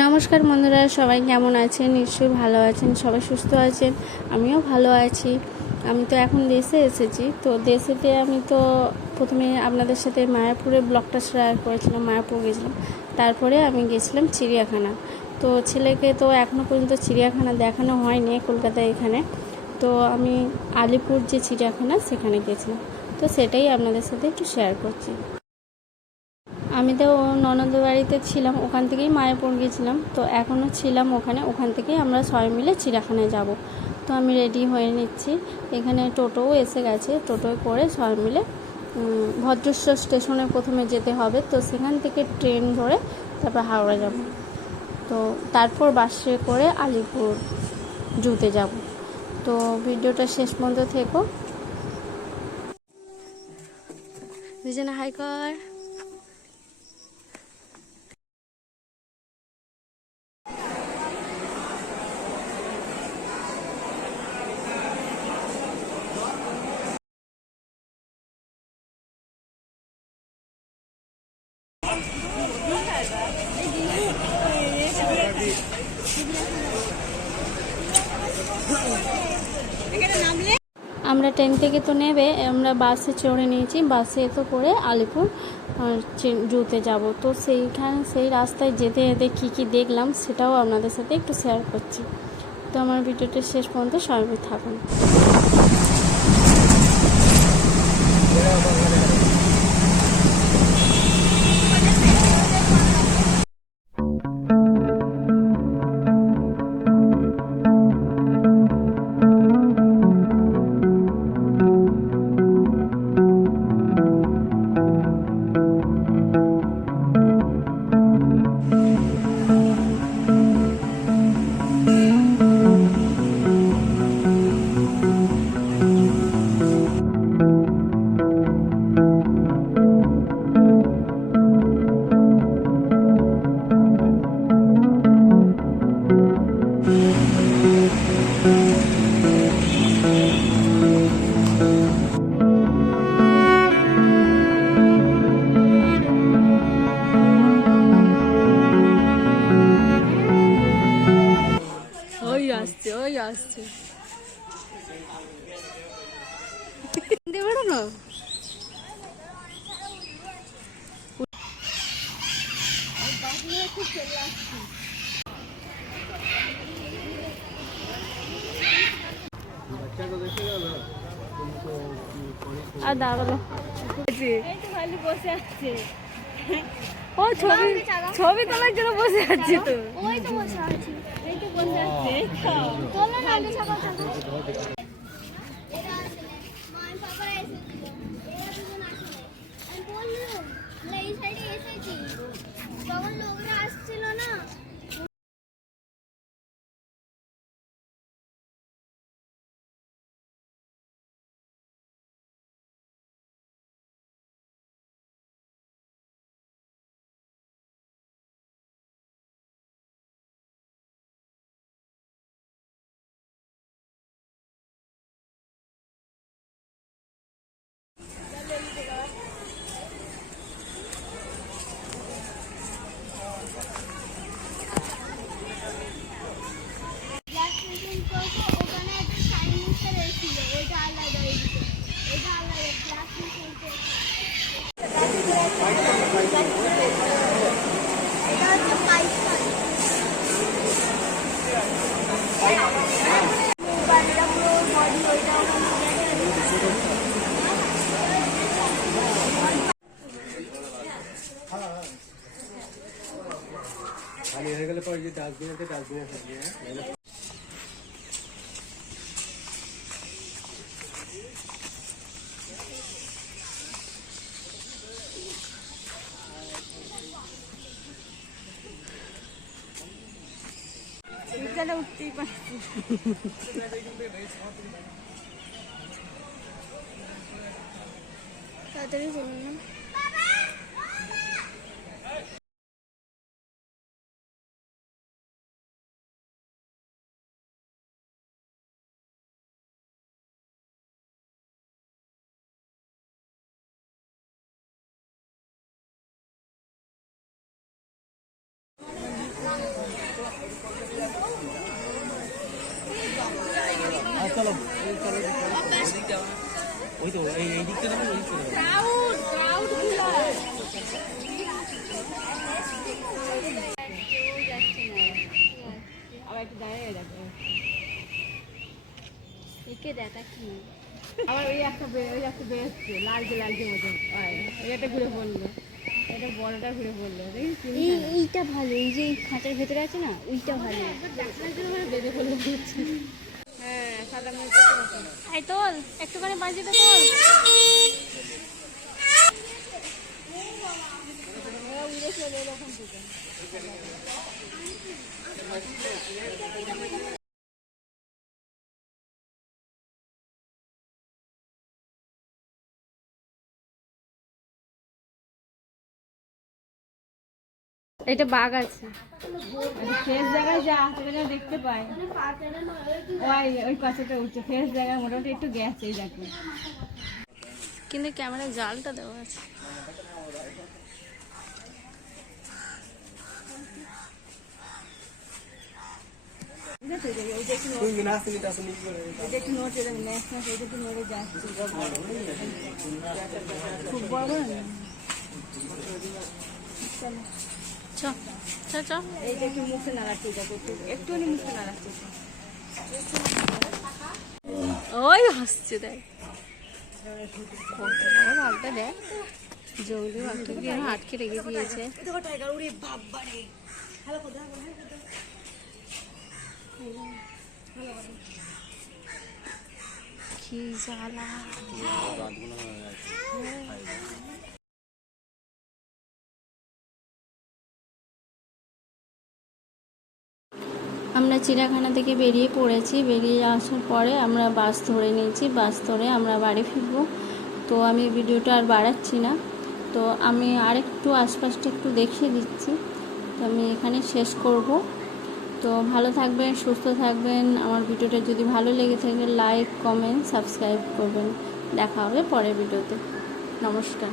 নমস্কার বন্ধুরা, সবাই কেমন আছেন? নিশ্চয়ই ভালো আছেন, সবাই সুস্থ আছেন। আমিও ভালো আছি। আমি তো এখন দেশে এসেছি। তো দেশেতে আমি তো প্রথমে আপনাদের সাথে মায়াপুরে ব্লগটা শেয়ার করেছিলাম, মায়াপুর গেছিলাম। তারপরে আমি গেছিলাম চিড়িয়াখানা। তো ছেলেকে তো এখনও পর্যন্ত চিড়িয়াখানা দেখানো হয়নি কলকাতায় এখানে। তো আমি আলিপুর যে চিড়িয়াখানা সেখানে গেছিলাম। তো সেটাই আপনাদের সাথে একটু শেয়ার করছি। আমি তো ননদের বাড়িতে ছিলাম, ওখান থেকেই মায়াপুর গিয়েছিলাম। তো এখনও ছিলাম ওখান থেকেই আমরা সবাই মিলে চিড়িয়াখানায় যাব। তো আমি রেডি হয়ে নিচ্ছি। এখানে টোটোও এসে গেছে, টোটোয় করে সবাই মিলে ভদ্রেশ্বর স্টেশনে প্রথমে যেতে হবে। তো সেখান থেকে ট্রেন ধরে তারপর হাওড়া যাব। তো তারপর বাসে করে আলিপুর জুতে যাব। তো ভিডিওটা শেষ পর্যন্ত থেকো। দুজনে হাই কর। আমরা ট্রেন থেকে তো নেবে, আমরা বাসে চড়ে নিয়েছি। বাসে তো করে আলিপুর জুতে যাব। তো সেই রাস্তায় যেতে যেতে কী কী দেখলাম সেটাও আপনাদের সাথে একটু শেয়ার করছি। তো আমার ভিডিওটা শেষ পর্যন্ত সবাই থাকুন। ওই আসছে না। আর দাঁড়ালো ও ছবি ছবি তোলার জন্য বসে আছি। তো ওই তো বসে আছি, এই তো বসে আছি, এই তো তোলো না, আমি সকাল সকাল এরা আসলে মা পাপা এসেছিল, এরা দুজন আসলে আমি বললাম এই সাইডে এসেছি, তখন লোকরা আসছিল না। ওখানে একটা সাইনিস্টার এসেছিল, ওইটা আলাদা, ওইটা আলাদা ক্লাস চলতে। এটা হচ্ছে পাইথন। মোবাইলটা পুরো বডি ওইটা ওখানে খালি হয়ে গেলে পরে যে ডাস্টবিনে থাকবে। উঠতেই পারছি। তাড়াতাড়ি চলুন না। চলো ওই তো এই দিকটা যাবে ওই দিকটা আবার একটু দাঁড়িয়ে দেখো একে দেখা কি আবার ওই একটা বেরোচ্ছে লালচে মতন ওই একটা ঘুরে পড়লো, এটা বড়টা ঘুরে পড়লো। এইটা ভালো, এই যে এই খাঁচার ভেতরে আছে না, ওইটা ভালো বেঁধে পড়লো। হ্যাঁ সাদা মরিচ এই তোল একটুখানি বাজিতে তোল। উড়ে চলে এলো ওখান থেকে। এটা বাঘ আছে, ফ্রেশ জায়গায় যা সেটা দেখতে পাই। ওই পাশেটা উঠছে ফ্রেশ জায়গায়, মোটামুটি একটু গেছে এই দেখো, কিন্তু ক্যামেরায় জালটা দেওয়া আছে। খুব বড় না এইটা একটু মুখে নাড়াচ্ছি, একটুখানি মুখে নাড়াচ্ছি। ওই হাসছে দেখ কত বড় বাঘটা, দেখ জঙ্গলি বাঘটাকে আটকে রেখে দিয়েছে। কি জ্বালা। আমরা চিড়িয়াখানা থেকে বেরিয়ে পড়েছি, বেরিয়ে আসার পরে আমরা বাস ধরে নিয়েছি, বাস ধরে আমরা বাড়ি ফিরবো। তো আমি ভিডিওটা আর বাড়াচ্ছি না, তো আমি আরেকটু আশপাশটা একটু দেখিয়ে দিচ্ছি। তো আমি এখানে শেষ করব। তো ভালো থাকবেন, সুস্থ থাকবেন। আমার ভিডিওটা যদি ভালো লেগে থাকে লাইক কমেন্ট সাবস্ক্রাইব করবেন। দেখা হবে পরের ভিডিওতে। নমস্কার।